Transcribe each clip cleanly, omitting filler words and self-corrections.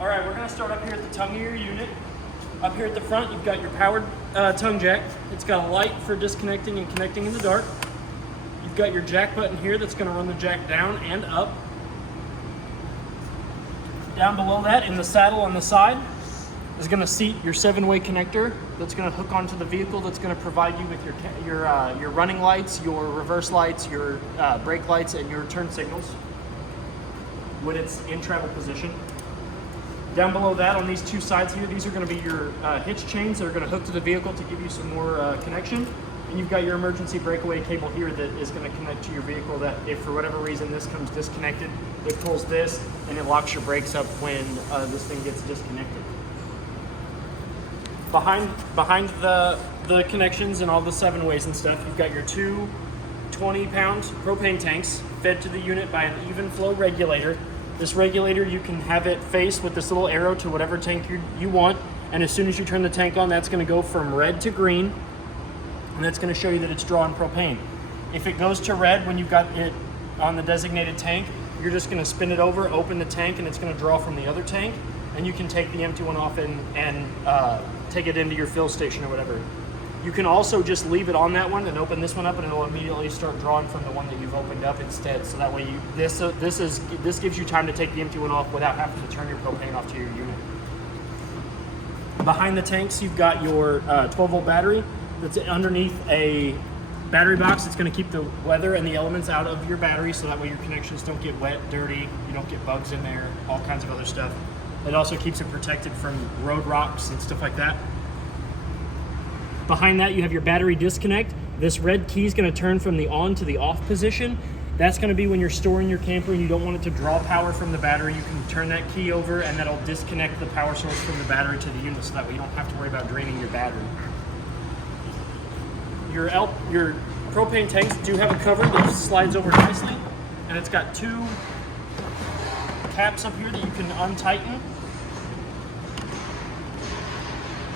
All right, we're gonna start up here at the tongue of your unit. Up here at the front, you've got your powered tongue jack. It's got a light for disconnecting and connecting in the dark. You've got your jack button here that's gonna run the jack down and up. Down below that, in the saddle on the side, is gonna seat your 7-way connector that's gonna hook onto the vehicle, that's gonna provide you with your running lights, your reverse lights, your brake lights, and your turn signals when it's in travel position. Down below that, on these two sides here, these are going to be your hitch chains that are going to hook to the vehicle to give you some more connection. And you've got your emergency breakaway cable here that is going to connect to your vehicle, that if for whatever reason this comes disconnected, it pulls this and it locks your brakes up when this thing gets disconnected. Behind the connections and all the 7 ways and stuff, you've got your two 20-pound propane tanks fed to the unit by an even flow regulator. This regulator, you can have it face with this little arrow to whatever tank you want, and as soon as you turn the tank on, that's going to go from red to green, and that's going to show you that it's drawing propane. If it goes to red when you've got it on the designated tank, you're just going to spin it over, open the tank, and it's going to draw from the other tank, and you can take the empty one off and take it into your fill station or whatever. You can also just leave it on that one and open this one up, and it'll immediately start drawing from the one that you've opened up instead. So that way, this gives you time to take the empty one off without having to turn your propane off to your unit. Behind the tanks, you've got your 12-volt battery that's underneath a battery box. It's going to keep the weather and the elements out of your battery, so that way your connections don't get wet, dirty, you don't get bugs in there, all kinds of other stuff. It also keeps it protected from road rocks and stuff like that. Behind that, you have your battery disconnect. This red key is going to turn from the on to the off position. That's going to be when you're storing your camper and you don't want it to draw power from the battery. You can turn that key over and that'll disconnect the power source from the battery to the unit, so that way you don't have to worry about draining your battery. Your propane tanks do have a cover that slides over nicely, and it's got 2 caps up here that you can untighten.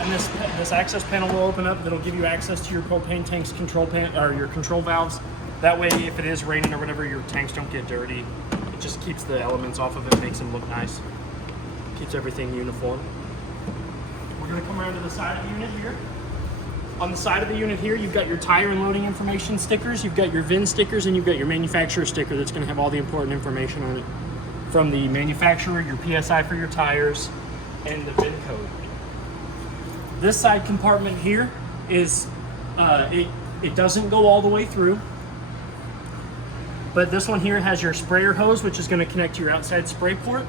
And this access panel will open up. That'll give you access to your propane tank's control your control valves. That way, if it is raining or whatever, your tanks don't get dirty. It just keeps the elements off of it, makes them look nice. Keeps everything uniform. We're gonna come around to the side of the unit here. On the side of the unit here, you've got your tire and loading information stickers, you've got your VIN stickers, and you've got your manufacturer sticker that's gonna have all the important information on it from the manufacturer, your PSI for your tires, and the VIN code. This side compartment here is, it doesn't go all the way through, but this one here has your sprayer hose, which is going to connect to your outside spray port.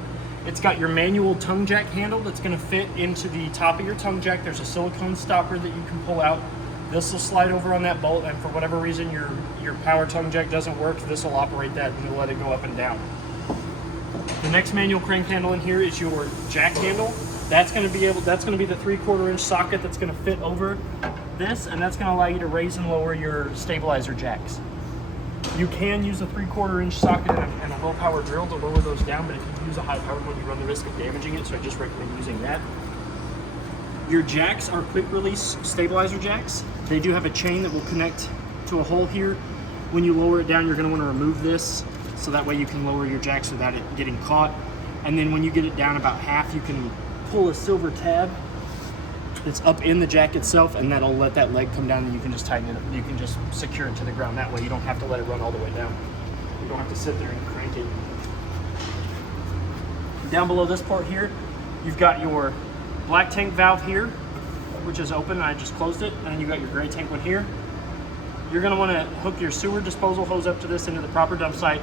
It's got your manual tongue jack handle that's going to fit into the top of your tongue jack. There's a silicone stopper that you can pull out. This will slide over on that bolt, and for whatever reason your power tongue jack doesn't work, this will operate that and it'll let it go up and down. The next manual crank handle in here is your jack handle. That's going to be the 3/4 inch socket that's going to fit over this, and that's going to allow you to raise and lower your stabilizer jacks. You can use a 3/4 inch socket and a low power drill to lower those down, but if you use a high powered one, you run the risk of damaging it, so I just recommend using that. Your jacks are quick release stabilizer jacks. They do have a chain that will connect to a hole here. When you lower it down, you're going to want to remove this, so that way you can lower your jacks without it getting caught. And then when you get it down about half, you can pull a silver tab that's up in the jack itself, and that'll let that leg come down, and you can just tighten it up. You can just secure it to the ground. That way you don't have to let it run all the way down. You don't have to sit there and crank it. Down below this part here, you've got your black tank valve here, which is open, and I just closed it, and then you've got your gray tank one here. You're going to want to hook your sewer disposal hose up to this into the proper dump site,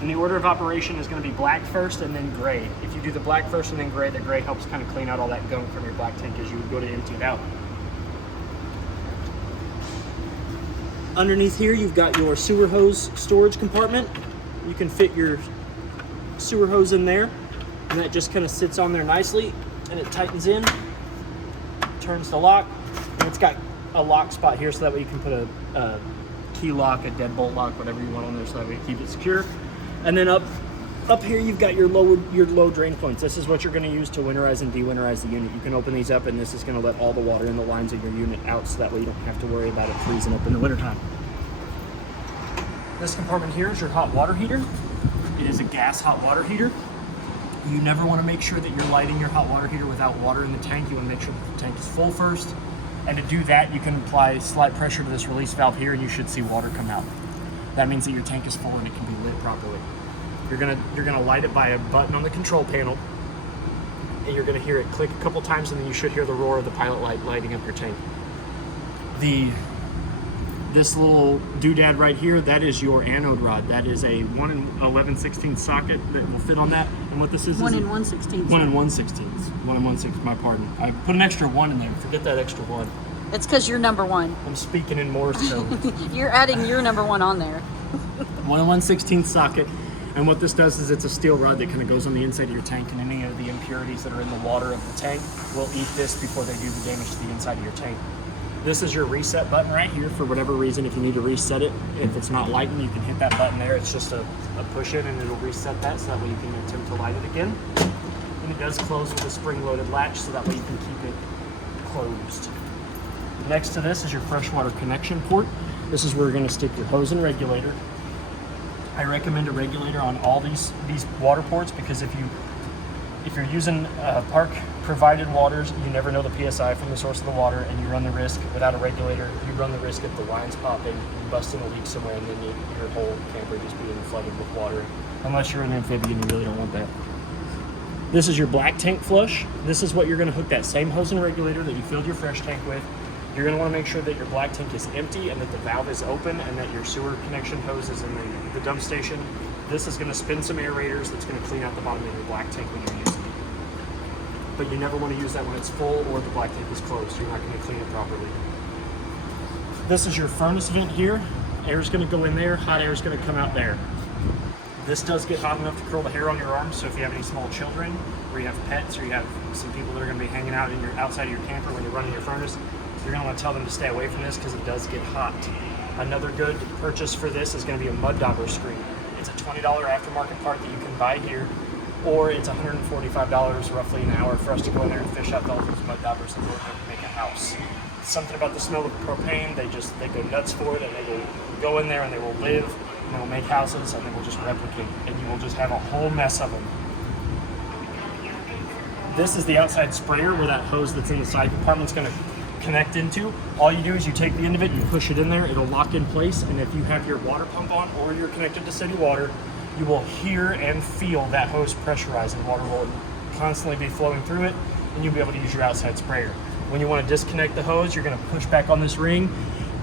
and the order of operation is going to be black first and then gray. If you do the black first and then gray, the gray helps kind of clean out all that gunk from your black tank as you go to empty it out. Underneath here, you've got your sewer hose storage compartment. You can fit your sewer hose in there, and that just kind of sits on there nicely, and it tightens in, turns the lock, and it's got a lock spot here, so that way you can put a key lock, a deadbolt lock, whatever you want on there, so that way you keep it secure. And then up here, you've got your low drain points. This is what you're going to use to winterize and de-winterize the unit. You can open these up, and this is going to let all the water in the lines of your unit out, so that way you don't have to worry about it freezing up in the wintertime. This compartment here is your hot water heater. It is a gas hot water heater. You never want to make sure that you're lighting your hot water heater without water in the tank. You want to make sure that the tank is full first. And to do that, you can apply slight pressure to this release valve here and you should see water come out. That means that your tank is full and it can be lit properly. You're gonna light it by a button on the control panel, and you're gonna hear it click a couple times, and then you should hear the roar of the pilot light lighting up your tank. This little doodad right here, that is your anode rod. That is a 1 11/16 socket that will fit on that. And what this is 1 1/16. 1 1/16. 1 1/16. My pardon. I put an extra 1 in there. Forget that extra 1. It's because you're number 1. I'm speaking in Morse code. You're adding your number 1 on there. 1 1/16 socket. And what this does is it's a steel rod that kind of goes on the inside of your tank, and any of the impurities that are in the water of the tank will eat this before they do the damage to the inside of your tank. This is your reset button right here for whatever reason. If you need to reset it, if it's not lighting, you can hit that button there. It's just a push it and it'll reset that, so that way you can attempt to light it again. And it does close with a spring-loaded latch, so that way you can keep it closed. Next to this is your freshwater connection port. This is where you're going to stick your hose and regulator. I recommend a regulator on all these water ports, because if you're using park provided waters, you never know the PSI from the source of the water, and you run the risk without a regulator. You run the risk of the lines popping, busting a leak somewhere, and then your whole camper just being flooded with water. Unless you're an amphibian, you really don't want that. This is your black tank flush. This is what you're going to hook that same hose and regulator that you filled your fresh tank with. You're going to want to make sure that your black tank is empty and that the valve is open and that your sewer connection hose is in the dump station. This is going to spin some aerators that's going to clean out the bottom of your black tank when you're using it. But you never want to use that when it's full or the black tank is closed. You're not going to clean it properly. This is your furnace vent here. Air is going to go in there, hot air is going to come out there. This does get hot enough to curl the hair on your arms, so if you have any small children, or you have pets, or you have some people that are going to be hanging out outside of your camper when you're running your furnace, you're going to want to tell them to stay away from this because it does get hot. Another good purchase for this is going to be a mud dauber screen. It's a $20 aftermarket part that you can buy here, or it's $145 roughly an hour for us to go in there and fish out all those mud daubers and make a house. Something about the smell of propane, they go nuts for it, and they will go in there and they will live, and they will make houses, and they will just replicate, and you will just have a whole mess of them. This is the outside sprayer where that hose that's in the side compartment's going to connect into. All you do is you take the end of it, you push it in there, it'll lock in place, and if you have your water pump on or you're connected to city water, you will hear and feel that hose pressurize, and water will constantly be flowing through it, and you'll be able to use your outside sprayer. When you want to disconnect the hose, you're going to push back on this ring.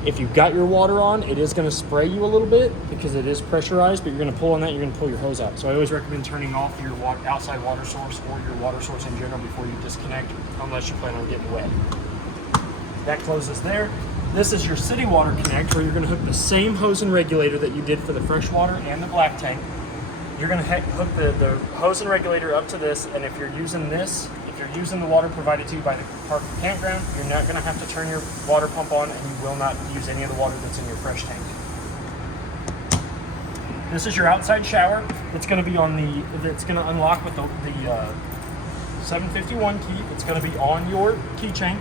If you've got your water on, it is going to spray you a little bit because it is pressurized, but you're going to pull on that, you're going to pull your hose out. So I always recommend turning off your outside water source or your water source in general before you disconnect, unless you plan on getting wet. That closes there. This is your city water connect, where you're going to hook the same hose and regulator that you did for the fresh water and the black tank. You're going to hook the hose and regulator up to this, and if you're using this, if you're using the water provided to you by the park campground, you're not going to have to turn your water pump on, and you will not use any of the water that's in your fresh tank. This is your outside shower. It's going to be it's going to unlock with the 751 key. It's going to be on your keychain.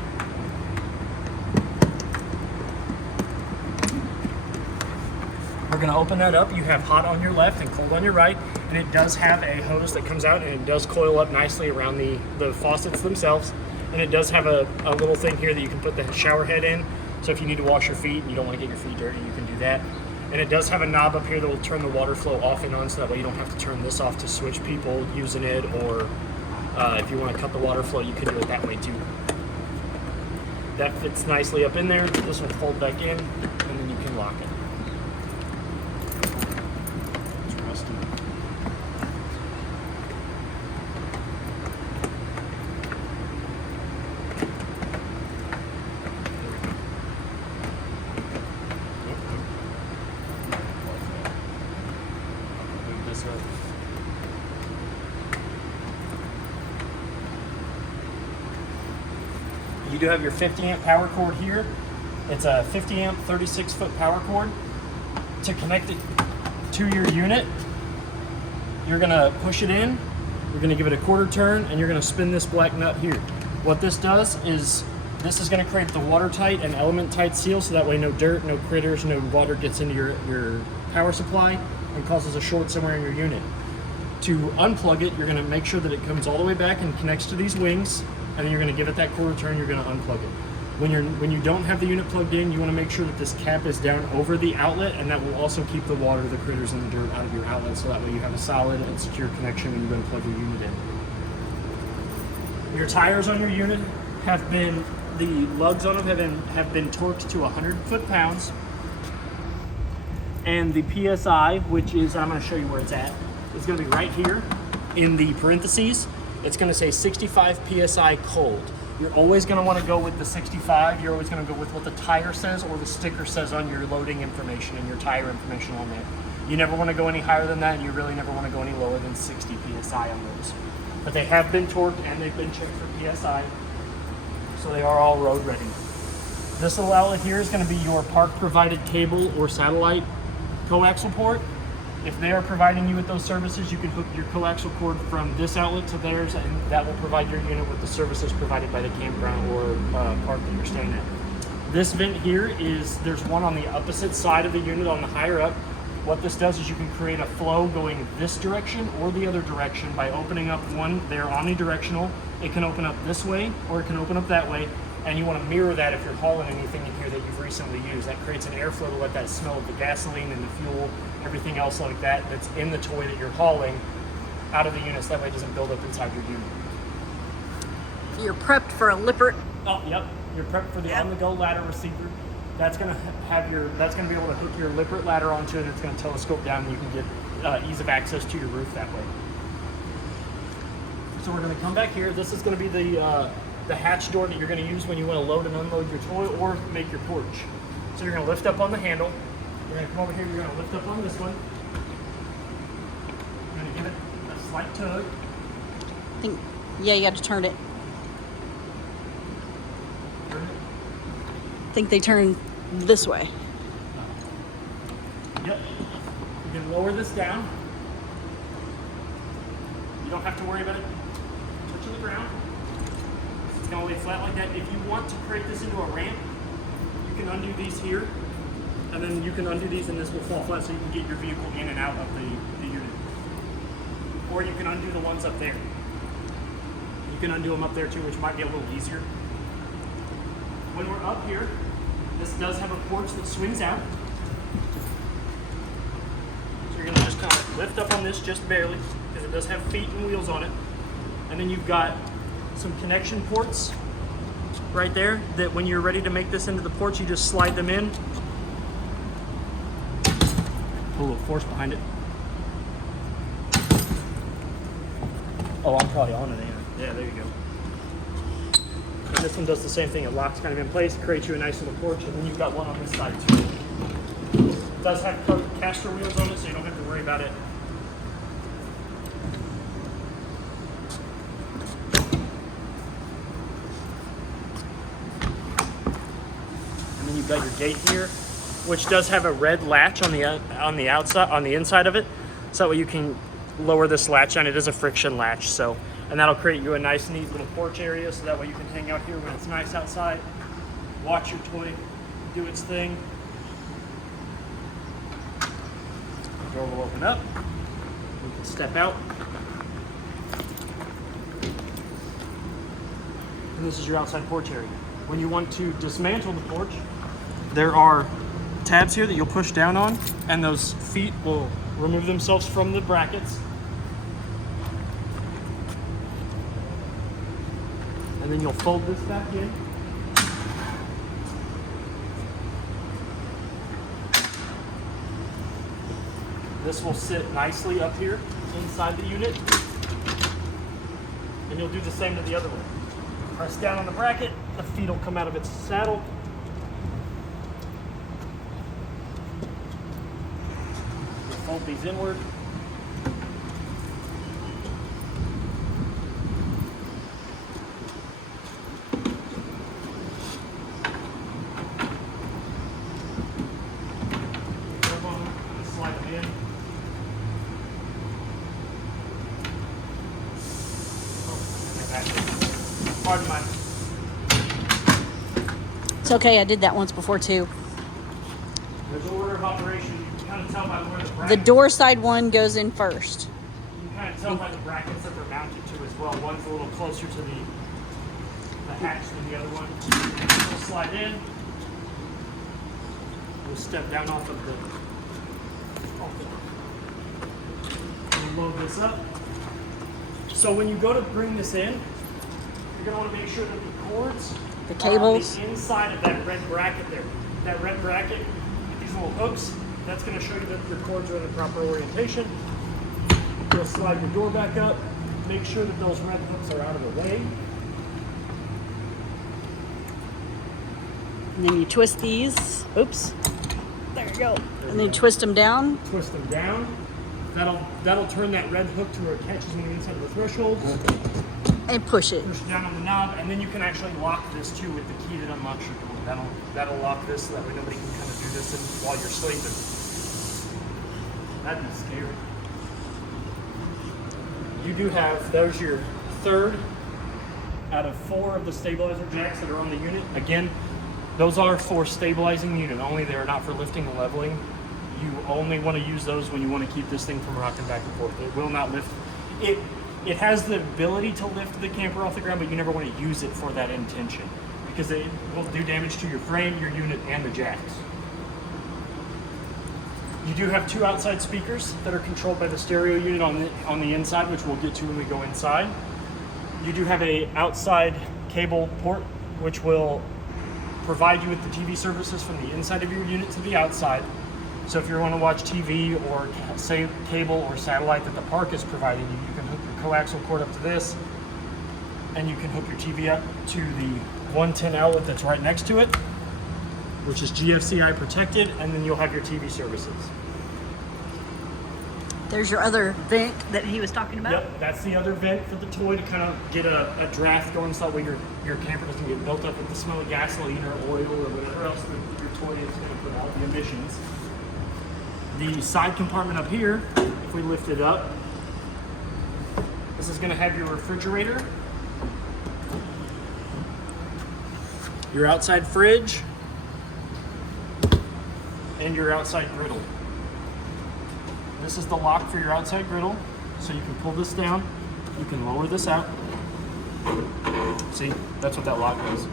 We're going to open that up. You have hot on your left and cold on your right, and it does have a hose that comes out, and it does coil up nicely around the faucets themselves, and it does have a little thing here that you can put the shower head in, so if you need to wash your feet and you don't want to get your feet dirty, you can do that. And it does have a knob up here that will turn the water flow off and on, so that way you don't have to turn this off to switch people using it, or if you want to cut the water flow, you can do it that way too. That fits nicely up in there. This will fold back in, and then you can lock it. You do have your 50 amp power cord here. It's a 50 amp 36 foot power cord. To connect it to your unit, you're gonna push it in, you're gonna give it a quarter turn, and you're gonna spin this black nut here. What this does is, this is gonna create the watertight and element tight seal, so that way no dirt, no critters, no water gets into your power supply and causes a short somewhere in your unit. To unplug it, you're going to make sure that it comes all the way back and connects to these wings, and then you're going to give it that quarter turn. You're going to unplug it. When you don't have the unit plugged in, you want to make sure that this cap is down over the outlet, and that will also keep the water, the critters, and the dirt out of your outlet, so that way you have a solid and secure connection when you unplug your unit in. Your tires on your unit have been, the lugs on them have been torqued to 100 foot-pounds, and the PSI, which is, I'm going to show you where it's at, is going to be right here in the parentheses. It's going to say 65 PSI cold. You're always going to want to go with the 65. You're always going to go with what the tire says or the sticker says on your loading information and your tire information on there. You never want to go any higher than that, and you really never want to go any lower than 60 PSI on those. But they have been torqued and they've been checked for PSI, so they are all road ready. This little outlet here is going to be your park provided cable or satellite coaxial port. If they are providing you with those services, you can hook your coaxial cord from this outlet to theirs, and that will provide your unit with the services provided by the campground or park that you're staying at. This vent here is, there's one on the opposite side of the unit on the higher up. What this does is you can create a flow going this direction or the other direction by opening up one. They're omnidirectional. It can open up this way or it can open up that way, and you want to mirror that if you're hauling anything in here that you've recently used. That creates an airflow to let that smell of the gasoline and the fuel, everything else like that that's in the toy that you're hauling out of the units. That way it doesn't build up inside your unit. You're prepped for a lippert. Oh, yep. You're prepped for the on-the-go ladder receiver. That's gonna have your. That's gonna be able to hook your lippert ladder onto it, and it's gonna telescope down, and you can get ease of access to your roof that way. So we're gonna come back here. This is gonna be the hatch door that you're gonna use when you want to load and unload your toy or make your porch. So you're gonna lift up on the handle. You're gonna come over here. You're gonna lift up on this one. You're gonna give it a slight tug. Yeah, you got to turn it. Turn it. I think they turn this way. Yep. You can lower this down. You don't have to worry about it touching the ground. It's going to lay flat like that. If you want to create this into a ramp, you can undo these here, and then you can undo these and this will fall flat so you can get your vehicle in and out of the unit. Or you can undo the ones up there. You can undo them up there too, which might be a little easier. When we're up here, this does have a porch that swings out. So you're gonna just kind of lift up on this just barely, because it does have feet and wheels on it. And then you've got some connection ports right there that when you're ready to make this into the porch, you just slide them in. Put a little force behind it. Oh, I'm probably on it. Yeah, there you go. And this one does the same thing. It locks kind of in place, creates you a nice little porch, and then you've got one on this side too. It does have caster wheels on it, so you don't have to worry about it. And then you've got your gate here, which does have a red latch on the outside, on the inside of it, so that way you can lower this latch down. It is a friction latch, so. And that'll create you a nice, neat little porch area, so that way you can hang out here when it's nice outside, watch your toy do its thing. The door will open up. You can step out. And this is your outside porch area. When you want to dismantle the porch, there are tabs here that you'll push down on, and those feet will remove themselves from the brackets. And then you'll fold this back in. This will sit nicely up here inside the unit. And you'll do the same to the other one. Press down on the bracket, the feet will come out of its saddle. You'll fold these inward. Pardon my. It's okay, I did that once before too. There's an order of operation. You can kind of tell by where the The bracket. door side one goes in first. You can kind of tell by the brackets that they're mounted to as well. One's a little closer to the hatch than the other one. We'll slide in. We'll step down off of the. We'll load this up. So when you go to bring this in, you're going to want to make sure that the cords, The cables. are on the inside of that red bracket there. That red bracket with these little hooks, that's going to show you that your cords are in the proper orientation. You'll slide your door back up. Make sure that those red hooks are out of the way. And then you twist these. Oops. There you go. And then you twist them down. Twist them down. That'll turn that red hook to where it catches on the inside of the threshold. And push it. Push it down on the knob, and then you can actually lock this too with the key that unlocks your door. That'll lock this so that way nobody can kind of do this while you're sleeping. That'd be scary. You do have, there's your third out of 4 of the stabilizer jacks that are on the unit. Again, those are for stabilizing the unit only. They are not for lifting and leveling. You only want to use those when you want to keep this thing from rocking back and forth. It will not lift. It has the ability to lift the camper off the ground, but you never want to use it for that intention because it will do damage to your frame, your unit, and the jacks. You do have 2 outside speakers that are controlled by the stereo unit on the inside, which we'll get to when we go inside. You do have a outside cable port, which will provide you with the TV services from the inside of your unit to the outside. So if you want to watch TV or say cable or satellite that the park is providing you, you can hook your coaxial cord up to this, and you can hook your TV up to the 110 outlet that's right next to it, which is GFCI protected, and then you'll have your TV services. There's your other vent that he was talking about. Yep, that's the other vent for the toy to kind of get a draft going so that way your camper doesn't get built up with the smell of gasoline or oil or whatever else your toy is going to put out, the emissions. The side compartment up here, if we lift it up, this is going to have your refrigerator, your outside fridge, and your outside griddle. This is the lock for your outside griddle, so you can pull this down, you can lower this out. See, that's what that lock is.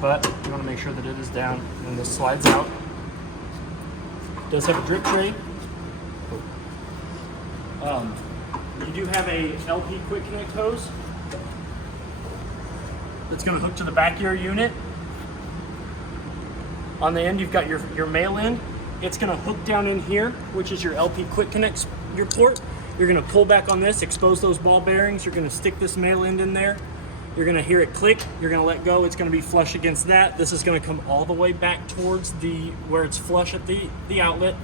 But you want to make sure that it is down, and this slides out. It does have a drip tray. You do have a LP quick connect hose that's going to hook to the back of your unit. On the end, you've got your male end. It's going to hook down in here, which is your LP quick connect your port. You're going to pull back on this, expose those ball bearings. You're going to stick this male end in there. You're going to hear it click. You're going to let go. It's going to be flush against that. This is going to come all the way back towards where it's flush at the outlet.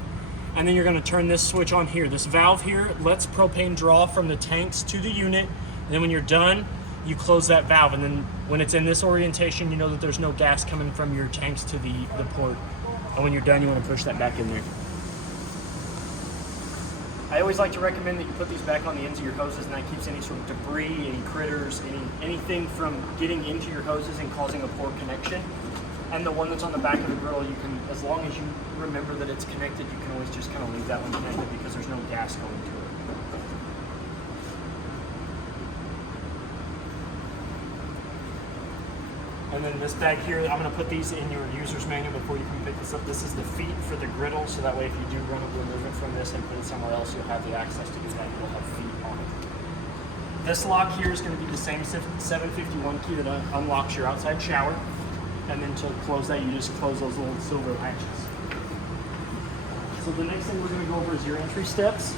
And then you're going to turn this switch on here. This valve here lets propane draw from the tanks to the unit. And then when you're done, you close that valve. And then when it's in this orientation, you know that there's no gas coming from your tanks to the port. And when you're done, you want to push that back in there. I always like to recommend that you put these back on the ends of your hoses, and that keeps any sort of debris, any critters, anything from getting into your hoses and causing a poor connection. And the one that's on the back of the griddle, you can, as long as you remember that it's connected, you can always just kind of leave that one connected because there's no gas going to it. And then this bag here, I'm going to put these in your user's manual before you can pick this up. This is the feet for the griddle, so that way if you do run to remove it from this and put it somewhere else, you'll have the access to do that. You'll have feet on it. This lock here is going to be the same 751 key that unlocks your outside shower. And then to close that, you just close those little silver latches. So the next thing we're going to go over is your entry steps.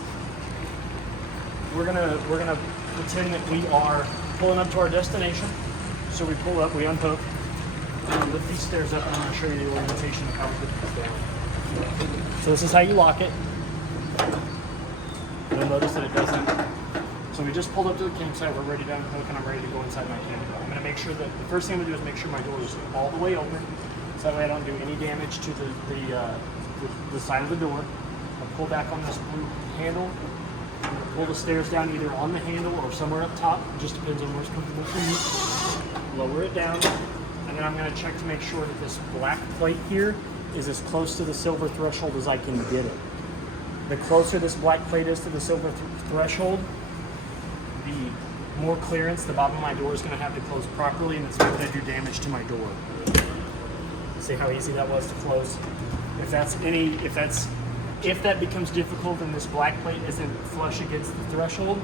We're gonna pretend that we are pulling up to our destination. So we pull up, we unhook, and we lift these stairs up, and I'm going to show you the orientation of how we lift these down. So this is how you lock it. You'll notice that it doesn't. So we just pulled up to the campsite, we're ready to unhook, and I'm ready to go inside my camper. I'm going to make sure that, the first thing I'm going to do is make sure my door is all the way open, so that way I don't do any damage to the side of the door. I'll pull back on this blue handle. I'm going to pull the stairs down either on the handle or somewhere up top. It just depends on where's comfortable for you. Lower it down, and then I'm going to check to make sure that this black plate here is as close to the silver threshold as I can get it. The closer this black plate is to the silver threshold, more clearance, the bottom of my door is going to have to close properly, and it's not going to do damage to my door. See how easy that was to close? If that becomes difficult and this black plate isn't flush against the threshold,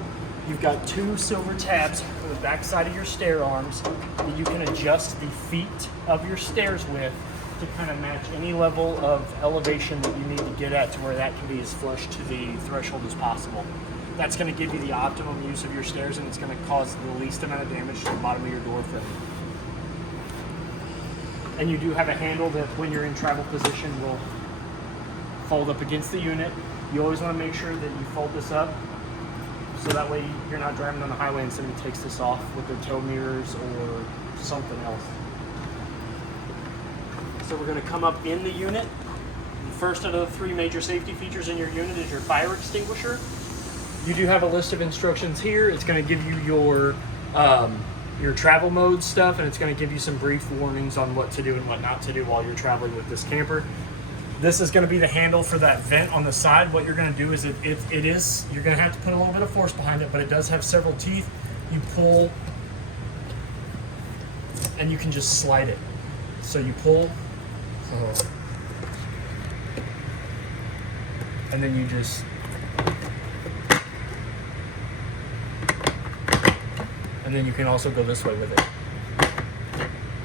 you've got 2 silver tabs for the back side of your stair arms that you can adjust the feet of your stairs with to kind of match any level of elevation that you need to get at to where that can be as flush to the threshold as possible. That's going to give you the optimum use of your stairs, and it's going to cause the least amount of damage to the bottom of your door frame. And you do have a handle that when you're in travel position will fold up against the unit. You always want to make sure that you fold this up so that way you're not driving on the highway and somebody takes this off with their tow mirrors or something else. So we're going to come up in the unit. The first of the 3 major safety features in your unit is your fire extinguisher. You do have a list of instructions here. It's going to give you your travel mode stuff, and it's going to give you some brief warnings on what to do and what not to do while you're traveling with this camper. This is going to be the handle for that vent on the side. What you're going to do is you're going to have to put a little bit of force behind it, but it does have several teeth. You pull and you can just slide it. So you pull, and then you just and then you can also go this way with it,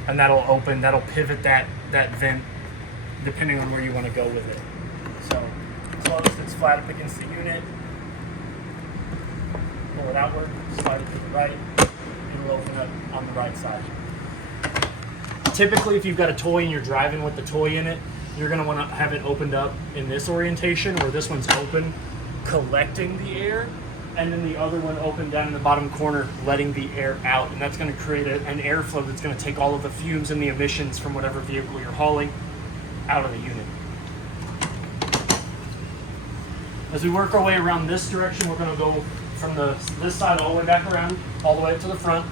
and that'll pivot that vent depending on where you want to go with it. So as long as it's flat up against the unit, pull it outward, slide it to the right, it will open up on the right side. Typically, if you've got a toy and you're driving with the toy in it, you're going to want to have it opened up in this orientation, where this one's open, collecting the air, and then the other one open down in the bottom corner, letting the air out. And that's going to create an airflow that's going to take all of the fumes and the emissions from whatever vehicle you're hauling out of the unit. As we work our way around this direction, we're going to go from this side all the way back around, all the way up to the front.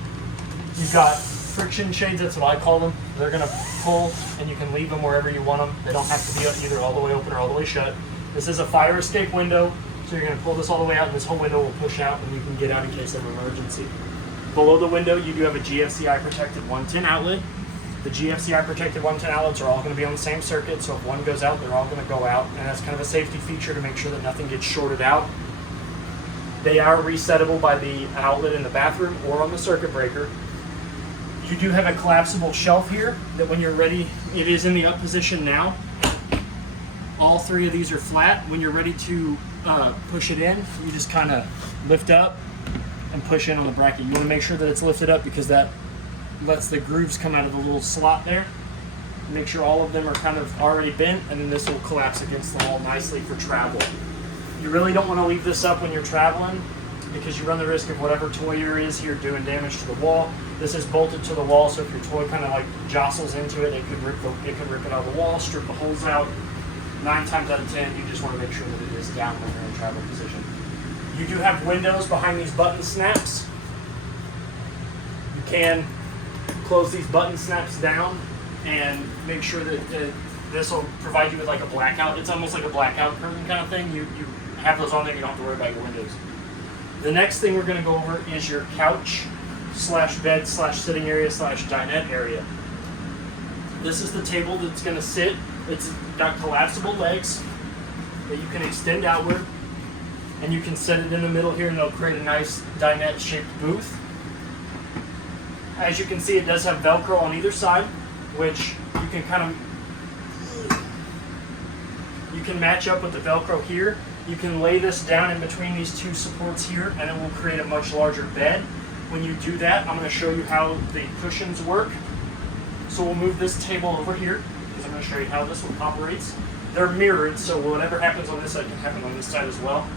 You've got friction shades, that's what I call them. They're going to pull, and you can leave them wherever you want them. They don't have to be either all the way open or all the way shut. This is a fire escape window, so you're going to pull this all the way out, and this whole window will push out, and you can get out in case of emergency. Below the window, you do have a GFCI protected 110 outlet. The GFCI protected 110 outlets are all going to be on the same circuit, so if one goes out, they're all going to go out, and that's kind of a safety feature to make sure that nothing gets shorted out. They are resettable by the outlet in the bathroom or on the circuit breaker. You do have a collapsible shelf here that when you're ready, it is in the up position now. All 3 of these are flat. When you're ready to push it in, you just kind of lift up and push in on the bracket. You want to make sure that it's lifted up because that lets the grooves come out of the little slot there. Make sure all of them are kind of already bent, and then this will collapse against the wall nicely for travel. You really don't want to leave this up when you're traveling because you run the risk of whatever toy is here doing damage to the wall. This is bolted to the wall, so if your toy kind of like jostles into it, it could rip it out of the wall, strip the holes out. 9 times out of 10, you just want to make sure that it is down when you're in travel position. You do have windows behind these button snaps. You can close these button snaps down and make sure that this will provide you with like a blackout. It's almost like a blackout curtain kind of thing. You have those on there, you don't have to worry about your windows. The next thing we're going to go over is your couch / bed / sitting / dinette area. This is the table that's going to sit. It's got collapsible legs that you can extend outward, and you can set it in the middle here, and it'll create a nice dinette-shaped booth. As you can see, it does have Velcro on either side, which you can match up with the Velcro here. You can lay this down in between these 2 supports here, and it will create a much larger bed. When you do that, I'm going to show you how the cushions work. So we'll move this table over here, because I'm going to show you how this one operates. They're mirrored, so whatever happens on this side can happen on this side as well.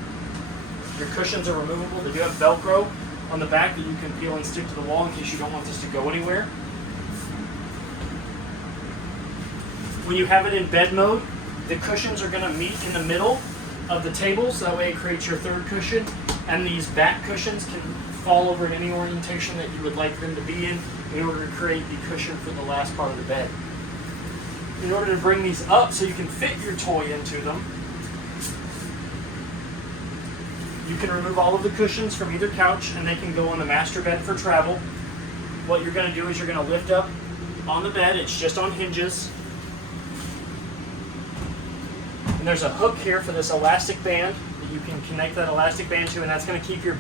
Your cushions are removable. They do have Velcro on the back that you can peel and stick to the wall in case you don't want this to go anywhere. When you have it in bed mode, the cushions are going to meet in the middle of the table, so that way it creates your 3rd cushion, and these back cushions can fall over in any orientation that you would like them to be in order to create the cushion for the last part of the bed. In order to bring these up so you can fit your toy into them, You can remove all of the cushions from either couch and they can go on the master bed for travel. What you're going to do is you're going to lift up on the bed. It's just on hinges. And there's a hook here for this elastic band that you can connect that elastic band to, and that's going to keep your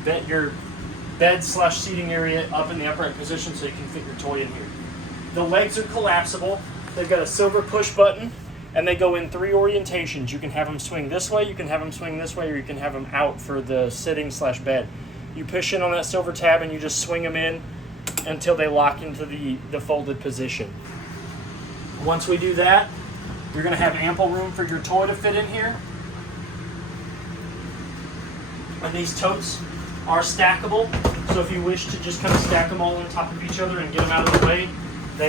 bed slash seating area up in the upright position so you can fit your toy in here. The legs are collapsible. They've got a silver push button, and they go in 3 orientations. You can have them swing this way, you can have them swing this way, or you can have them out for the sitting slash bed. You push in on that silver tab and you just swing them in until they lock into the folded position. Once we do that, you're going to have ample room for your toy to fit in here. And these totes are stackable, so if you wish to just kind of stack them all on top of each other and get them out of the way, they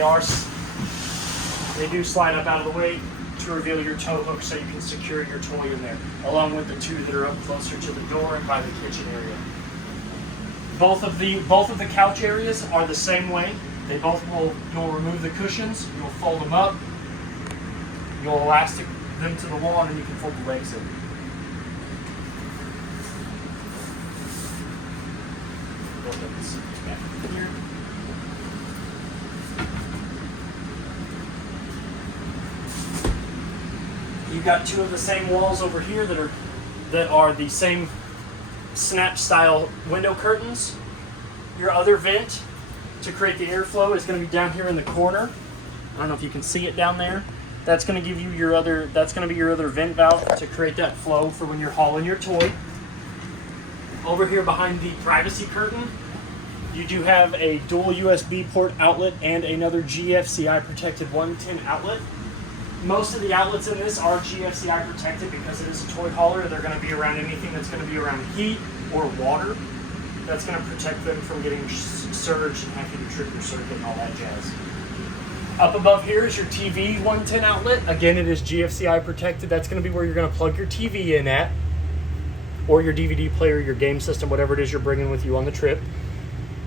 do slide up out of the way to reveal your tow hook so you can secure your toy in there, along with the 2 that are up closer to the door and by the kitchen area. Both of the couch areas are the same way. You'll remove the cushions, you'll fold them up, you'll elastic them to the wall, and then you can fold the legs in. Here. You've got 2 of the same walls over here that are the same snap style window curtains. Your other vent to create the airflow is going to be down here in the corner. I don't know if you can see it down there. That's going to give you that's going to be your other vent valve to create that flow for when you're hauling your toy. Over here behind the privacy curtain, you do have a dual USB port outlet and another GFCI protected 110 outlet. Most of the outlets in this are GFCI protected because it is a toy hauler. They're going to be around anything that's going to be around heat or water. That's going to protect them from getting surged and having to trip your circuit and all that jazz. Up above here is your TV 110 outlet. Again, it is GFCI protected. That's going to be where you're going to plug your TV in at, or your DVD player, your game system, whatever it is you're bringing with you on the trip.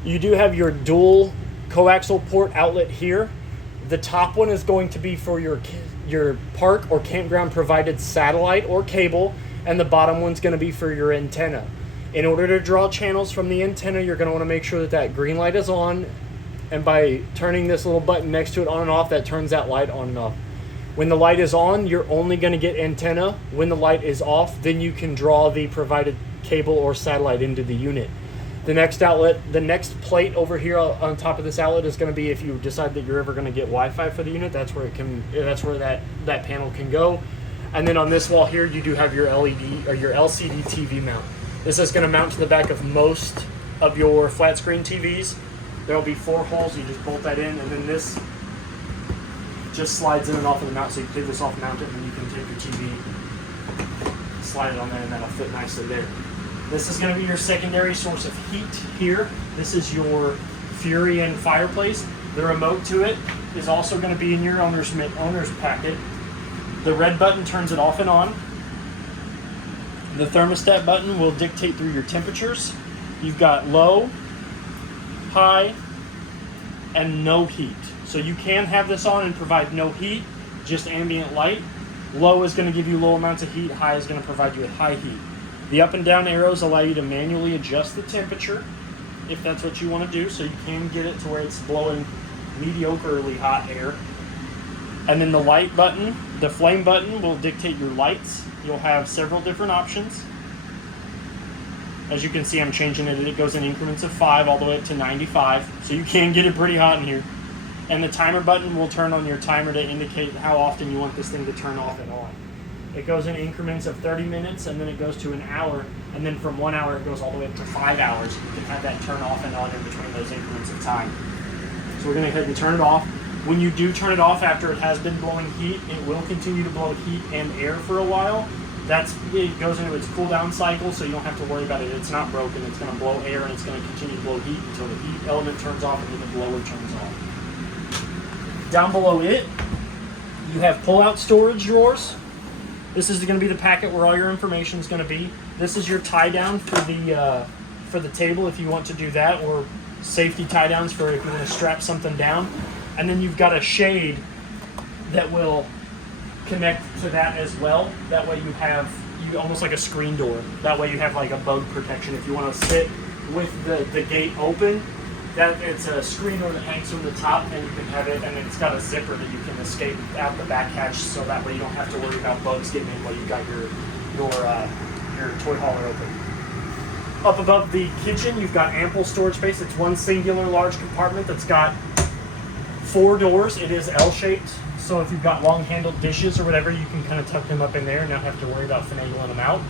You do have your dual coaxial port outlet here. The top one is going to be for your park or campground provided satellite or cable, and the bottom one's going to be for your antenna. In order to draw channels from the antenna, you're going to want to make sure that that green light is on, and by turning this little button next to it on and off, that turns that light on and off. When the light is on, you're only going to get antenna. When the light is off, then you can draw the provided cable or satellite into the unit. The next plate over here on top of this outlet is going to be if you decide that you're ever going to get Wi-Fi for the unit. That's where that panel can go. And then on this wall here, you do have your LED or your LCD TV mount. This is going to mount to the back of most of your flat screen TVs. There will be 4 holes. You just bolt that in, and then this just slides in and off of the mount. So you can take this off, mount it, and then you can take your TV, slide it on there, and that'll fit nicely there. This is going to be your secondary source of heat here. This is your Furion fireplace. The remote to it is also going to be in your owner's packet. The red button turns it off and on. The thermostat button will dictate through your temperatures. You've got low, high, and no heat. So you can have this on and provide no heat, just ambient light. Low is going to give you low amounts of heat. High is going to provide you with high heat. The up and down arrows allow you to manually adjust the temperature if that's what you want to do, so you can get it to where it's blowing mediocrely hot air. And then the light button, the flame button, will dictate your lights. You'll have several different options. As you can see, I'm changing it. It goes in increments of 5 all the way up to 95, so you can get it pretty hot in here. And the timer button will turn on your timer to indicate how often you want this thing to turn off and on. It goes in increments of 30 minutes, and then it goes to an hour, and then from 1 hour it goes all the way up to 5 hours. You can have that turn off and on in between those increments of time. So we're going to go ahead and turn it off. When you do turn it off after it has been blowing heat, it will continue to blow heat and air for a while. It goes into its cool down cycle, so you don't have to worry about it. It's not broken. It's going to blow air, and it's going to continue to blow heat until the heat element turns off and then the blower turns off. Down below it, you have pull-out storage drawers. This is going to be the packet where all your information is going to be. This is your tie down for the table if you want to do that, or safety tie downs for if you want to strap something down. And then you've got a shade that will connect to that as well. That way you almost like a screen door. That way you have like a bug protection. If you want to sit with the gate open, that it's a screen door that hangs from the top, and you can have it, and it's got a zipper that you can escape out the back hatch, so that way you don't have to worry about bugs getting in while you've got your toy hauler open. Up above the kitchen, you've got ample storage space. It's one singular large compartment that's got 4 doors. It is L-shaped, so if you've got long-handled dishes or whatever, you can kind of tuck them up in there and not have to worry about finagling them out.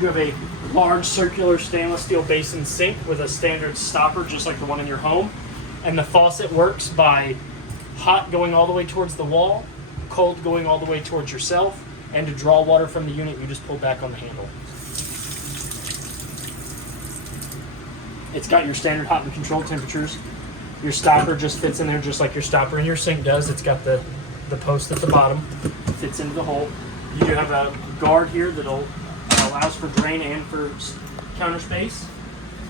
You have a large circular stainless steel basin sink with a standard stopper just like the one in your home. And the faucet works by hot going all the way towards the wall, cold going all the way towards yourself, and to draw water from the unit, you just pull back on the handle. It's got your standard hot and controlled temperatures. Your stopper just fits in there just like your stopper in your sink does. It's got the post at the bottom, fits into the hole. You do have a guard here that allows for drain and for counter space.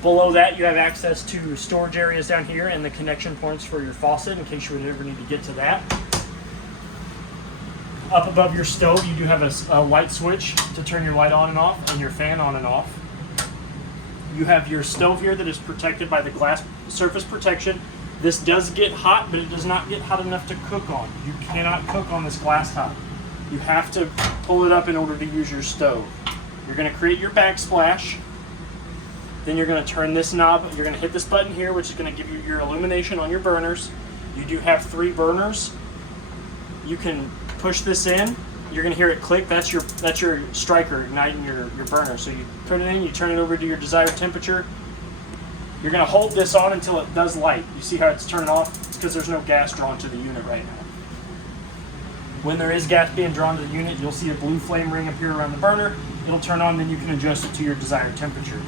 Below that, you have access to storage areas down here and the connection points for your faucet in case you would ever need to get to that. Up above your stove, you do have a light switch to turn your light on and off and your fan on and off. You have your stove here that is protected by the glass surface protection. This does get hot, but it does not get hot enough to cook on. You cannot cook on this glass top. You have to pull it up in order to use your stove. You're going to create your backsplash. Then you're going to turn this knob. You're going to hit this button here, which is going to give you your illumination on your burners. You do have 3 burners. You can push this in. You're going to hear it click. That's your striker igniting your burner. So you put it in, you turn it over to your desired temperature. You're going to hold this on until it does light. You see how it's turning off? It's because there's no gas drawn to the unit right now. When there is gas being drawn to the unit, you'll see a blue flame ring appear around the burner. It'll turn on, then you can adjust it to your desired temperature.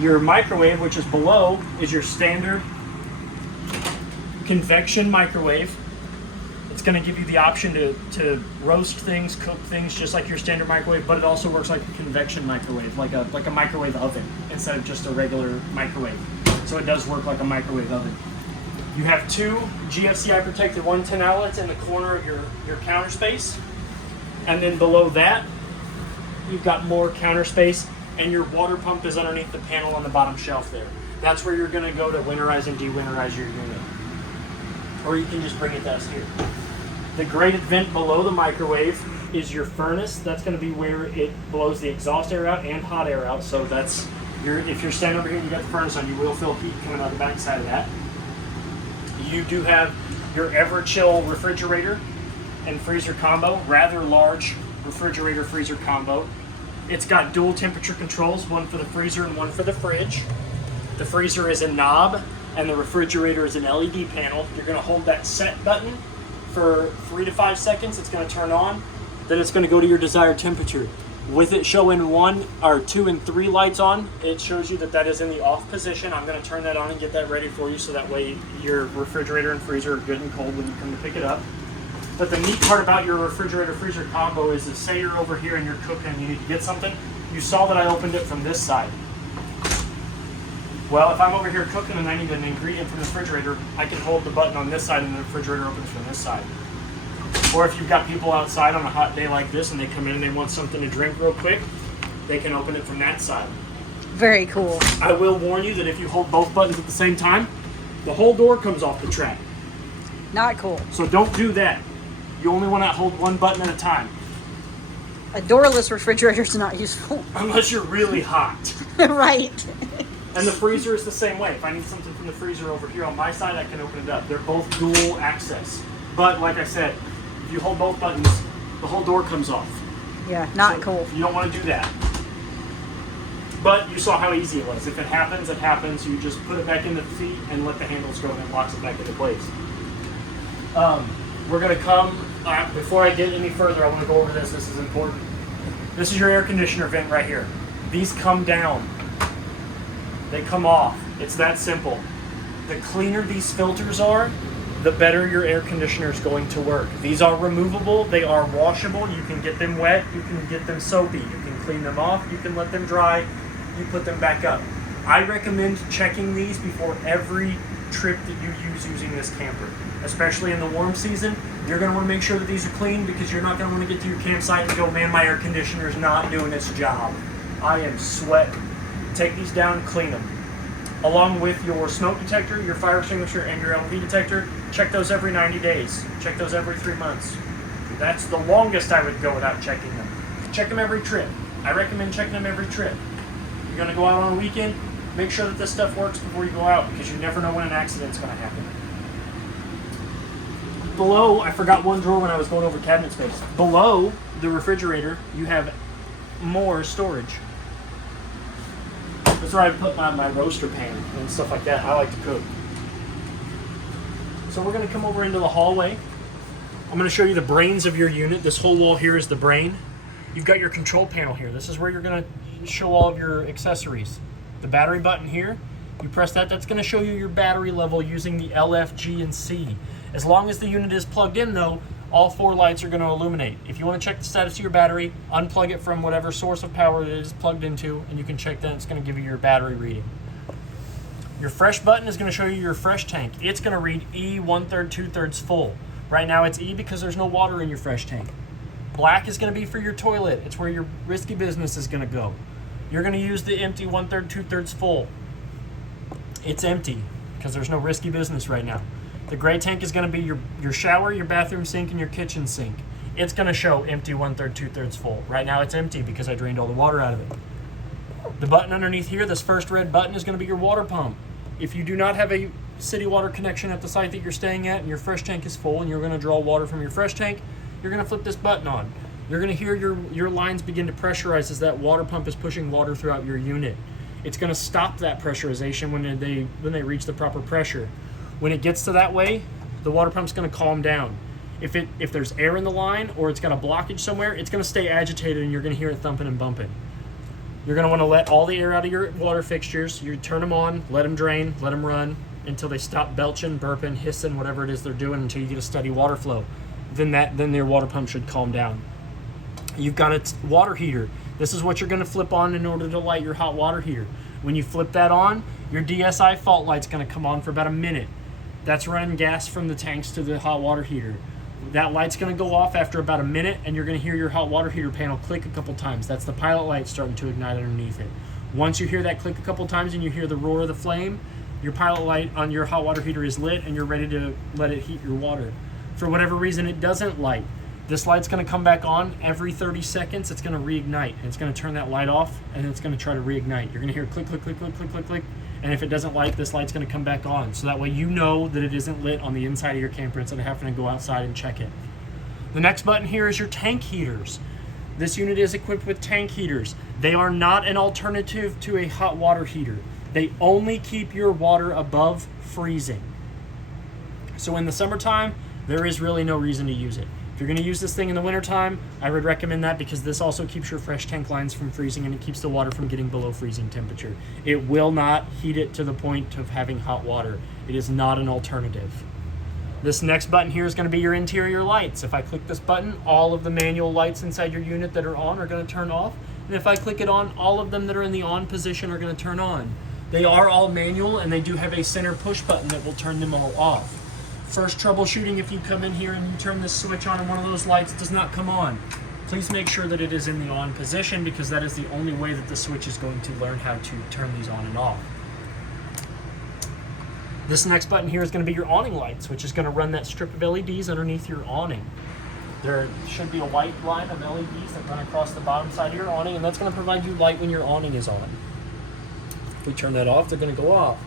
Your microwave, which is below, is your standard convection microwave. It's going to give you the option to roast things, cook things just like your standard microwave, but it also works like a convection microwave, like a microwave oven instead of just a regular microwave. So it does work like a microwave oven. You have 2 GFCI protected 110 outlets in the corner of your counter space. And then below that, you've got more counter space, and your water pump is underneath the panel on the bottom shelf there. That's where you're going to go to winterize and de-winterize your unit. Or you can just bring it to us here. The grated vent below the microwave is your furnace. That's going to be where it blows the exhaust air out and hot air out. So that's if you're standing over here and you got the furnace on, you will feel heat coming out the back side of that. You do have your Ever-Chill refrigerator and freezer combo, rather large refrigerator freezer combo. It's got dual temperature controls, one for the freezer and one for the fridge. The freezer is a knob and the refrigerator is an LED panel. You're going to hold that set button for 3 to 5 seconds. It's going to turn on. Then it's going to go to your desired temperature. With it showing 1 or 2 and 3 lights on, it shows you that is in the off position. I'm going to turn that on and get that ready for you so that way your refrigerator and freezer are good and cold when you come to pick it up. But the neat part about your refrigerator freezer combo is that say you're over here and you're cooking and you need to get something, you saw that I opened it from this side. Well, if I'm over here cooking and I need an ingredient from the refrigerator, I can hold the button on this side and the refrigerator opens from this side. Or if you've got people outside on a hot day like this and they come in and they want something to drink real quick, they can open it from that side. Very cool. I will warn you that if you hold both buttons at the same time, the whole door comes off the track. Not cool. So don't do that. You only want to hold one button at a time. A doorless refrigerator is not useful. Unless you're really hot. Right. And the freezer is the same way. If I need something from the freezer over here on my side, I can open it up. They're both dual access. But like I said, if you hold both buttons, the whole door comes off. Yeah, not cool. You don't want to do that. But you saw how easy it was. If it happens, it happens. You just put it back in the feet and let the handles go and it locks it back into place. We're going to come, before I get any further, I want to go over this. This is important. This is your air conditioner vent right here. These come down. They come off. It's that simple. The cleaner these filters are, the better your air conditioner is going to work. These are removable. They are washable. You can get them wet. You can get them soapy. You can clean them off. You can let them dry. You put them back up. I recommend checking these before every trip that you use using this camper. Especially in the warm season, You're going to want to make sure that these are clean because you're not going to want to get to your campsite and go, man, my air conditioner's not doing its job. I am sweating. Take these down and clean them. Along with your smoke detector, your fire extinguisher, and your LP detector, check those every 90 days. Check those every 3 months. That's the longest I would go without checking them. Check them every trip. I recommend checking them every trip. You're going to go out on a weekend, make sure that this stuff works before you go out because you never know when an accident's going to happen. Below, I forgot one drawer when I was going over cabinet space. Below the refrigerator, you have more storage. That's where I put my roaster pan and stuff like that. I like to cook. So we're going to come over into the hallway. I'm going to show you the brains of your unit. This whole wall here is the brain. You've got your control panel here. This is where you're going to show all of your accessories. The battery button here, you press that. That's going to show you your battery level using the LF, G, and C. As long as the unit is plugged in, though, all 4 lights are going to illuminate. If you want to check the status of your battery, unplug it from whatever source of power it is plugged into, and you can check that. It's going to give you your battery reading. Your fresh button is going to show you your fresh tank. It's going to read E 1/3, 2/3 full. Right now it's E because there's no water in your fresh tank. Black is going to be for your toilet. It's where your risky business is going to go. You're going to use the empty 1/3, 2/3 full. It's empty because there's no risky business right now. The gray tank is going to be your shower, your bathroom sink, and your kitchen sink. It's going to show empty 1/3, 2/3 full. Right now it's empty because I drained all the water out of it. The button underneath here, this first red button, is going to be your water pump. If you do not have a city water connection at the site that you're staying at and your fresh tank is full and you're going to draw water from your fresh tank, you're going to flip this button on. You're going to hear your lines begin to pressurize as that water pump is pushing water throughout your unit. It's going to stop that pressurization when they reach the proper pressure. When it gets to that way, the water pump's going to calm down. If there's air in the line or it's got a blockage somewhere, it's going to stay agitated and you're going to hear it thumping and bumping. You're going to want to let all the air out of your water fixtures. You turn them on, let them drain, let them run until they stop belching, burping, hissing, whatever it is they're doing until you get a steady water flow. Then your water pump should calm down. You've got a water heater. This is what you're going to flip on in order to light your hot water heater. When you flip that on, your DSI fault light's going to come on for about a minute. That's running gas from the tanks to the hot water heater. That light's going to go off after about a minute, and you're going to hear your hot water heater panel click a couple times. That's the pilot light starting to ignite underneath it. Once you hear that click a couple times and you hear the roar of the flame, your pilot light on your hot water heater is lit and you're ready to let it heat your water. For whatever reason it doesn't light, this light's going to come back on every 30 seconds. It's going to reignite, and it's going to turn that light off, and it's going to try to reignite. You're going to hear click, click, click, click, click, click, click. And if it doesn't light, this light's going to come back on. So that way you know that it isn't lit on the inside of your camper instead of having to go outside and check it. The next button here is your tank heaters. This unit is equipped with tank heaters. They are not an alternative to a hot water heater. They only keep your water above freezing. So in the summertime, there is really no reason to use it. If you're going to use this thing in the wintertime, I would recommend that because this also keeps your fresh tank lines from freezing and it keeps the water from getting below freezing temperature. It will not heat it to the point of having hot water. It is not an alternative. This next button here is going to be your interior lights. If I click this button, all of the manual lights inside your unit that are on are going to turn off. And if I click it on, all of them that are in the on position are going to turn on. They are all manual and they do have a center push button that will turn them all off. First troubleshooting, if you come in here and you turn this switch on and one of those lights does not come on, please make sure that it is in the on position because that is the only way that the switch is going to learn how to turn these on and off. This next button here is going to be your awning lights, which is going to run that strip of LEDs underneath your awning. There should be a white line of LEDs that run across the bottom side of your awning, and that's going to provide you light when your awning is on. If we turn that off, they're going to go off.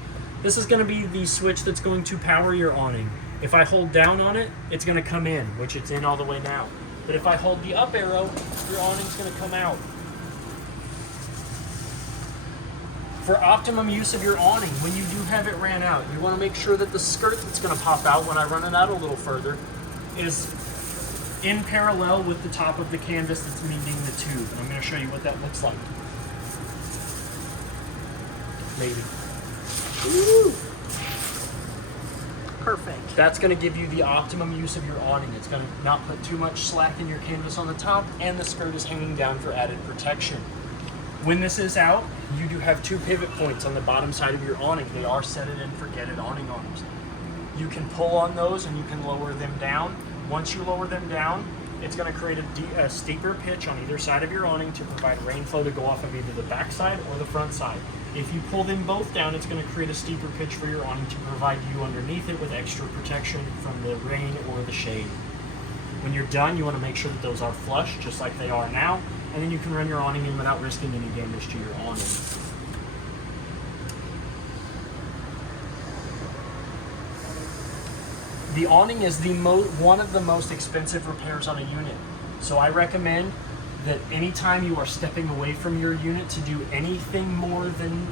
This is going to be the switch that's going to power your awning. If I hold down on it, it's going to come in, which it's in all the way now. But if I hold the up arrow, your awning's going to come out. For optimum use of your awning, when you do have it ran out, you want to make sure that the skirt that's going to pop out when I run it out a little further is in parallel with the top of the canvas that's meeting the tube. And I'm going to show you what that looks like. Maybe. Woo! Perfect. That's going to give you the optimum use of your awning. It's going to not put too much slack in your canvas on the top, and the skirt is hanging down for added protection. When this is out, you do have two pivot points on the bottom side of your awning. They are set it and forget it awning arms. You can pull on those and you can lower them down. Once you lower them down, it's going to create a steeper pitch on either side of your awning to provide rain flow to go off of either the back side or the front side. If you pull them both down, it's going to create a steeper pitch for your awning to provide you underneath it with extra protection from the rain or the shade. When you're done, you want to make sure that those are flush, just like they are now, and then you can run your awning in without risking any damage to your awning. The awning is one of the most expensive repairs on a unit. So I recommend that anytime you are stepping away from your unit to do anything more than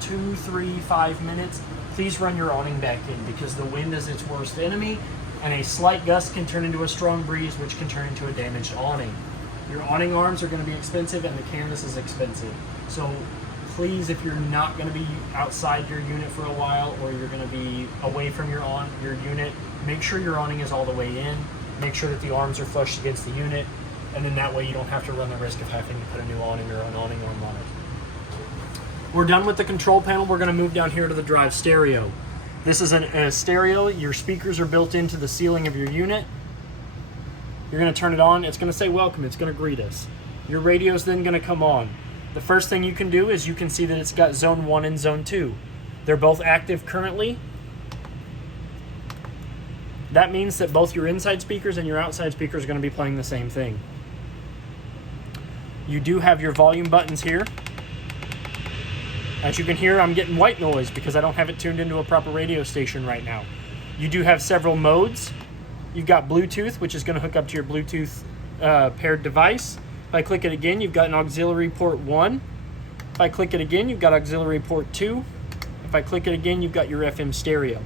2, 3, 5 minutes, please run your awning back in, because the wind is its worst enemy, and a slight gust can turn into a strong breeze, which can turn into a damaged awning. Your awning arms are going to be expensive, and the canvas is expensive. So please, if you're not going to be outside your unit for a while, or you're going to be away from your unit, make sure your awning is all the way in. Make sure that the arms are flush against the unit, and then that way you don't have to run the risk of having to put a new awning or an awning arm on it. We're done with the control panel. We're going to move down here to the drive stereo. This is a stereo. Your speakers are built into the ceiling of your unit. You're going to turn it on. It's going to say welcome. It's going to greet us. Your radio is then going to come on. The first thing you can do is you can see that it's got zone 1 and zone 2. They're both active currently. That means that both your inside speakers and your outside speakers are going to be playing the same thing. You do have your volume buttons here. As you can hear, I'm getting white noise because I don't have it tuned into a proper radio station right now. You do have several modes. You've got Bluetooth, which is going to hook up to your Bluetooth paired device. If I click it again, you've got an auxiliary port 1. If I click it again, you've got auxiliary port 2. If I click it again, you've got your FM stereo.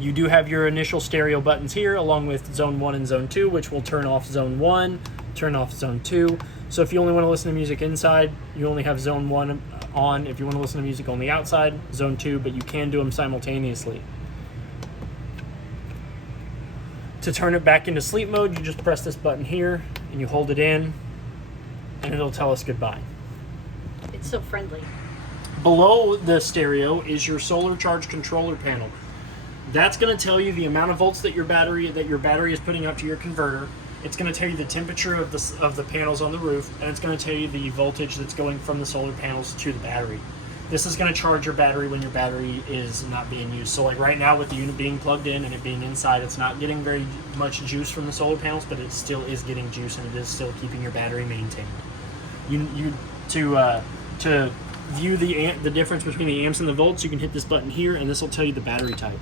You do have your initial stereo buttons here, along with zone 1 and zone 2, which will turn off zone 1, turn off zone 2. So if you only want to listen to music inside, you only have zone 1 on. If you want to listen to music on the outside, zone 2, but you can do them simultaneously. To turn it back into sleep mode, you just press this button here, and you hold it in, and it'll tell us goodbye. It's so friendly. Below the stereo is your solar charge controller panel. That's going to tell you the amount of volts that your battery is putting up to your converter. It's going to tell you the temperature of the panels on the roof, and it's going to tell you the voltage that's going from the solar panels to the battery. This is going to charge your battery when your battery is not being used. So like right now with the unit being plugged in and it being inside, it's not getting very much juice from the solar panels, but it still is getting juice, and it is still keeping your battery maintained. To view the difference between the amps and the volts, you can hit this button here, and this will tell you the battery type.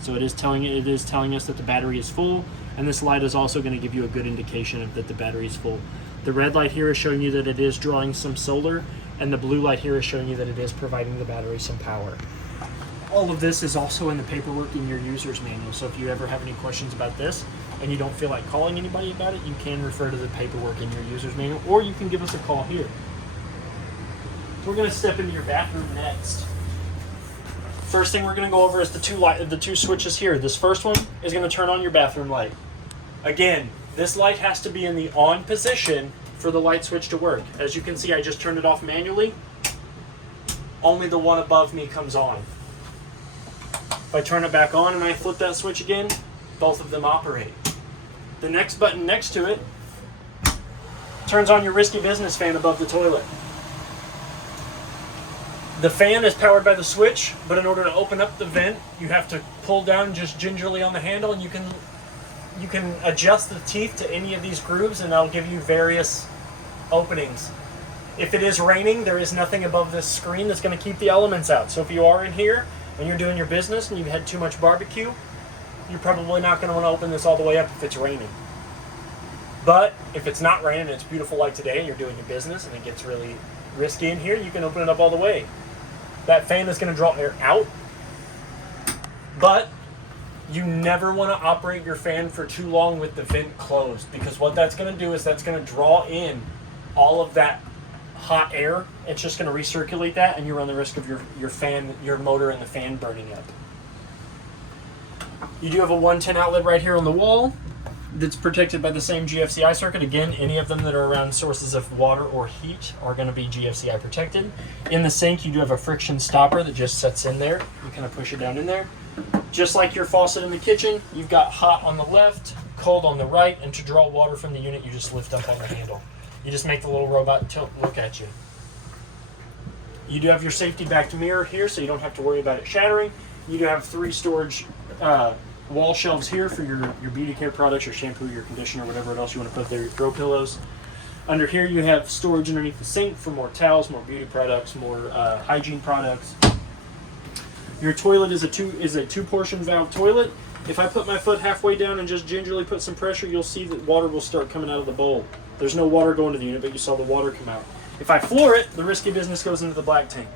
So it is telling us that the battery is full, and this light is also going to give you a good indication of that the battery is full. The red light here is showing you that it is drawing some solar, and the blue light here is showing you that it is providing the battery some power. All of this is also in the paperwork in your user's manual, so if you ever have any questions about this and you don't feel like calling anybody about it, you can refer to the paperwork in your user's manual, or you can give us a call here. So we're going to step into your bathroom next. First thing we're going to go over is the two switches here. This first one is going to turn on your bathroom light. Again, this light has to be in the on position for the light switch to work. As you can see, I just turned it off manually. Only the one above me comes on. If I turn it back on and I flip that switch again, both of them operate. The next button next to it turns on your risky business fan above the toilet. The fan is powered by the switch, but in order to open up the vent, you have to pull down just gingerly on the handle, and you can adjust the teeth to any of these grooves, and that'll give you various openings. If it is raining, there is nothing above this screen that's going to keep the elements out. So if you are in here and you're doing your business and you've had too much barbecue, you're probably not going to want to open this all the way up if it's raining. But if it's not raining and it's beautiful like today and you're doing your business and it gets really risky in here, you can open it up all the way. That fan is going to draw air out, but you never want to operate your fan for too long with the vent closed, because what that's going to do is that's going to draw in all of that hot air. It's just going to recirculate that, and you run the risk of your motor and the fan burning up. You do have a 110 outlet right here on the wall. that's protected by the same GFCI circuit. Again, any of them that are around sources of water or heat are going to be GFCI protected. In the sink, you do have a friction stopper that just sets in there. You kind of push it down in there. Just like your faucet in the kitchen, you've got hot on the left, cold on the right, and to draw water from the unit, you just lift up on the handle. You just make the little robot tilt and look at you. You do have your safety backed mirror here, so you don't have to worry about it shattering. You do have 3 storage wall shelves here for your beauty care products, your shampoo, your conditioner, whatever else you want to put there, your throw pillows. Under here you have storage underneath the sink for more towels, more beauty products, more hygiene products. Your toilet is a two portion valve toilet. If I put my foot halfway down and just gingerly put some pressure, you'll see that water will start coming out of the bowl. There's no water going to the unit, but you saw the water come out. If I floor it, the risky business goes into the black tank.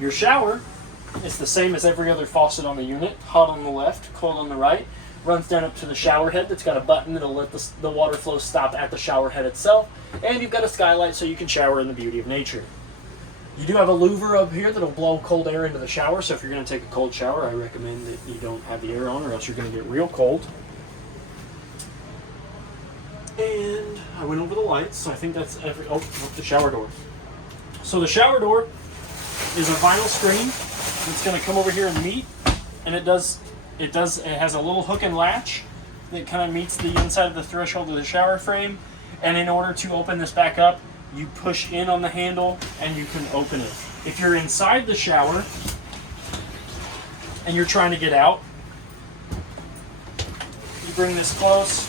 Your shower is the same as every other faucet on the unit. Hot on the left, cold on the right. Runs down up to the shower head that's got a button that'll let the water flow stop at the shower head itself. And you've got a skylight so you can shower in the beauty of nature. You do have a louver up here that'll blow cold air into the shower, so if you're going to take a cold shower, I recommend that you don't have the air on or else you're going to get real cold. And I went over the lights, so I think that's the shower door. So the shower door is a vinyl screen that's going to come over here and meet, and it has a little hook and latch that kind of meets the inside of the threshold of the shower frame. And in order to open this back up, you push in on the handle and you can open it. If you're inside the shower and you're trying to get out, you bring this close,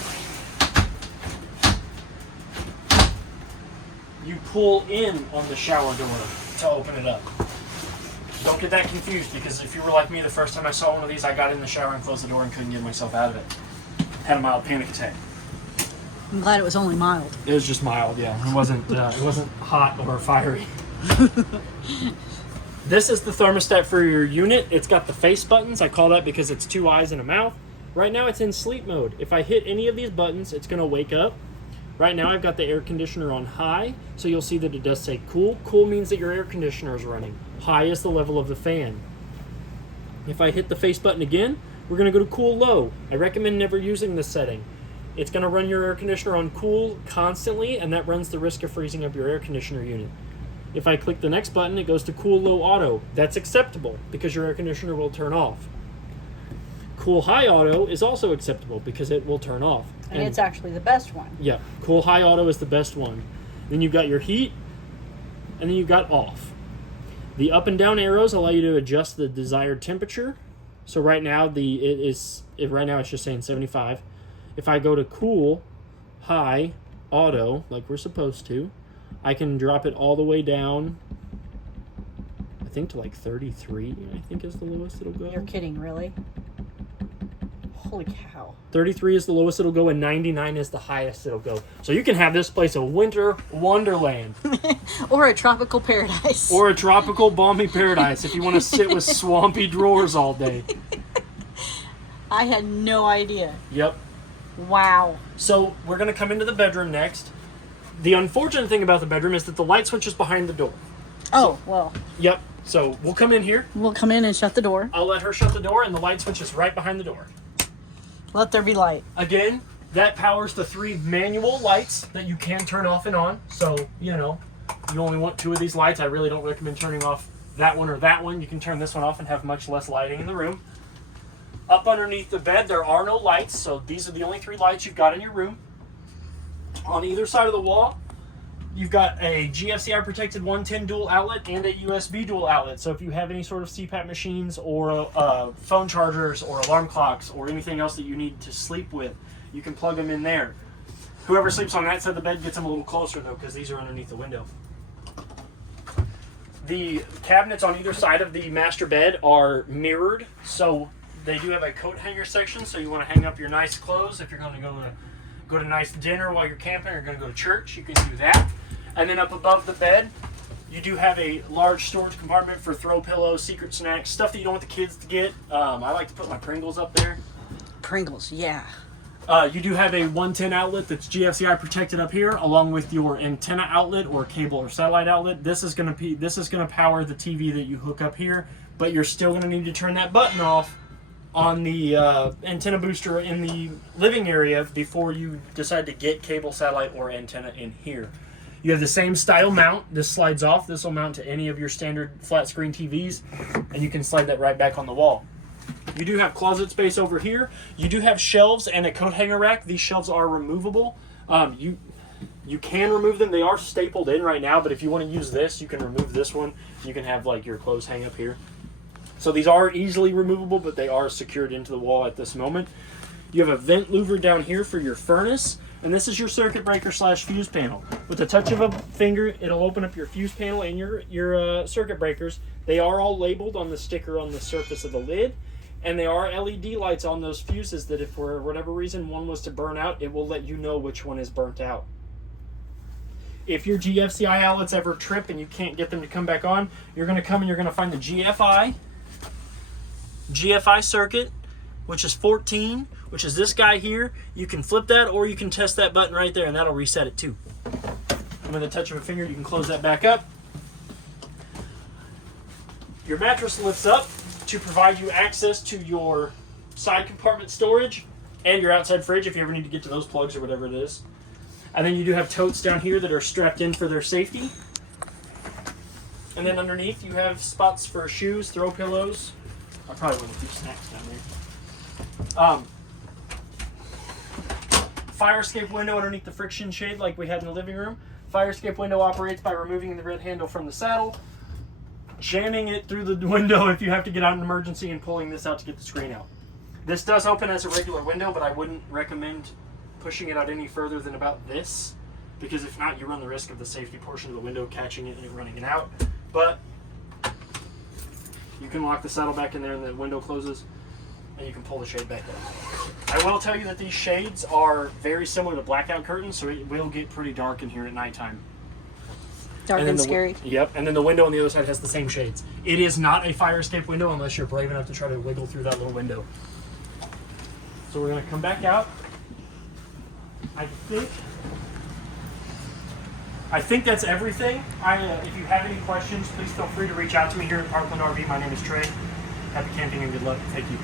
you pull in on the shower door to open it up. Don't get that confused, because if you were like me the first time I saw one of these, I got in the shower and closed the door and couldn't get myself out of it. Had a mild panic attack. I'm glad it was only mild. It was just mild, yeah. It wasn't hot or fiery. This is the thermostat for your unit. It's got the face buttons. I call that because it's 2 eyes and a mouth. Right now it's in sleep mode. If I hit any of these buttons, it's going to wake up. Right now I've got the air conditioner on high, so you'll see that it does say cool. Cool means that your air conditioner is running. High is the level of the fan. If I hit the face button again, we're going to go to cool low. I recommend never using this setting. It's going to run your air conditioner on cool constantly, and that runs the risk of freezing up your air conditioner unit. If I click the next button, it goes to cool low auto. That's acceptable because your air conditioner will turn off. Cool high auto is also acceptable because it will turn off. And it's actually the best one. Yeah, cool high auto is the best one. Then you've got your heat, and then you've got off. The up and down arrows allow you to adjust the desired temperature. So right now it's just saying 75. If I go to cool, high, auto, like we're supposed to, I can drop it all the way down, I think to like 33, I think is the lowest it'll go. You're kidding, really? Holy cow. 33 is the lowest it'll go, and 99 is the highest it'll go. So you can have this place a winter wonderland. Or a tropical paradise. Or a tropical balmy paradise if you want to sit with swampy drawers all day. I had no idea. Yep. Wow. So we're going to come into the bedroom next. The unfortunate thing about the bedroom is that the light switch is behind the door. Oh, well. Yep. So we'll come in here. We'll come in and shut the door. I'll let her shut the door, and the light switch is right behind the door. Let there be light. Again, that powers the 3 manual lights that you can turn off and on. So, you only want 2 of these lights. I really don't recommend turning off that one or that one. You can turn this one off and have much less lighting in the room. Up underneath the bed, there are no lights, so these are the only 3 lights you've got in your room. On either side of the wall, you've got a GFCI protected 110 dual outlet and a USB dual outlet. So if you have any sort of CPAP machines or phone chargers or alarm clocks or anything else that you need to sleep with, you can plug them in there. Whoever sleeps on that side of the bed gets them a little closer though, because these are underneath the window. The cabinets on either side of the master bed are mirrored, so they do have a coat hanger section, so you want to hang up your nice clothes. If you're going to go to nice dinner while you're camping, or you're going to go to church, you can do that. And then up above the bed, you do have a large storage compartment for throw pillows, secret snacks, stuff that you don't want the kids to get. I like to put my Pringles up there. Pringles, yeah. You do have a 110 outlet that's GFCI protected up here, along with your antenna outlet or cable or satellite outlet. This is going to power the TV that you hook up here, but you're still going to need to turn that button off on the antenna booster in the living area before you decide to get cable, satellite, or antenna in here. You have the same style mount. This slides off. This will mount to any of your standard flat screen TVs, and you can slide that right back on the wall. You do have closet space over here. You do have shelves and a coat hanger rack. These shelves are removable. You can remove them. They are stapled in right now, but if you want to use this, you can remove this one. You can have like your clothes hang up here. So these are easily removable, but they are secured into the wall at this moment. You have a vent louver down here for your furnace, and this is your circuit breaker / fuse panel. With the touch of a finger, it'll open up your fuse panel and your circuit breakers. They are all labeled on the sticker on the surface of the lid, and they are LED lights on those fuses that if for whatever reason one was to burn out, it will let you know which one is burnt out. If your GFCI outlets ever trip and you can't get them to come back on, you're going to come and you're going to find the GFI circuit, which is 14, which is this guy here. You can flip that, or you can test that button right there, and that'll reset it too. And with the touch of a finger, you can close that back up. Your mattress lifts up to provide you access to your side compartment storage and your outside fridge if you ever need to get to those plugs or whatever it is. And then you do have totes down here that are strapped in for their safety. And then underneath you have spots for shoes, throw pillows. I probably would have keep snacks down there. Fire escape window underneath the friction shade like we had in the living room. Fire escape window operates by removing the red handle from the saddle, jamming it through the window if you have to get out in an emergency, and pulling this out to get the screen out. This does open as a regular window, but I wouldn't recommend pushing it out any further than about this, because if not, you run the risk of the safety portion of the window catching it and running it out. But you can lock the saddle back in there and the window closes, and you can pull the shade back up. I will tell you that these shades are very similar to blackout curtains, so it will get pretty dark in here at nighttime. Dark and scary. Yep, and then the window on the other side has the same shades. It is not a fire escape window unless you're brave enough to try to wiggle through that little window. So we're going to come back out. I think that's everything. If you have any questions, please feel free to reach out to me here at Parkland RV. My name is Trey. Happy camping and good luck. Thank you.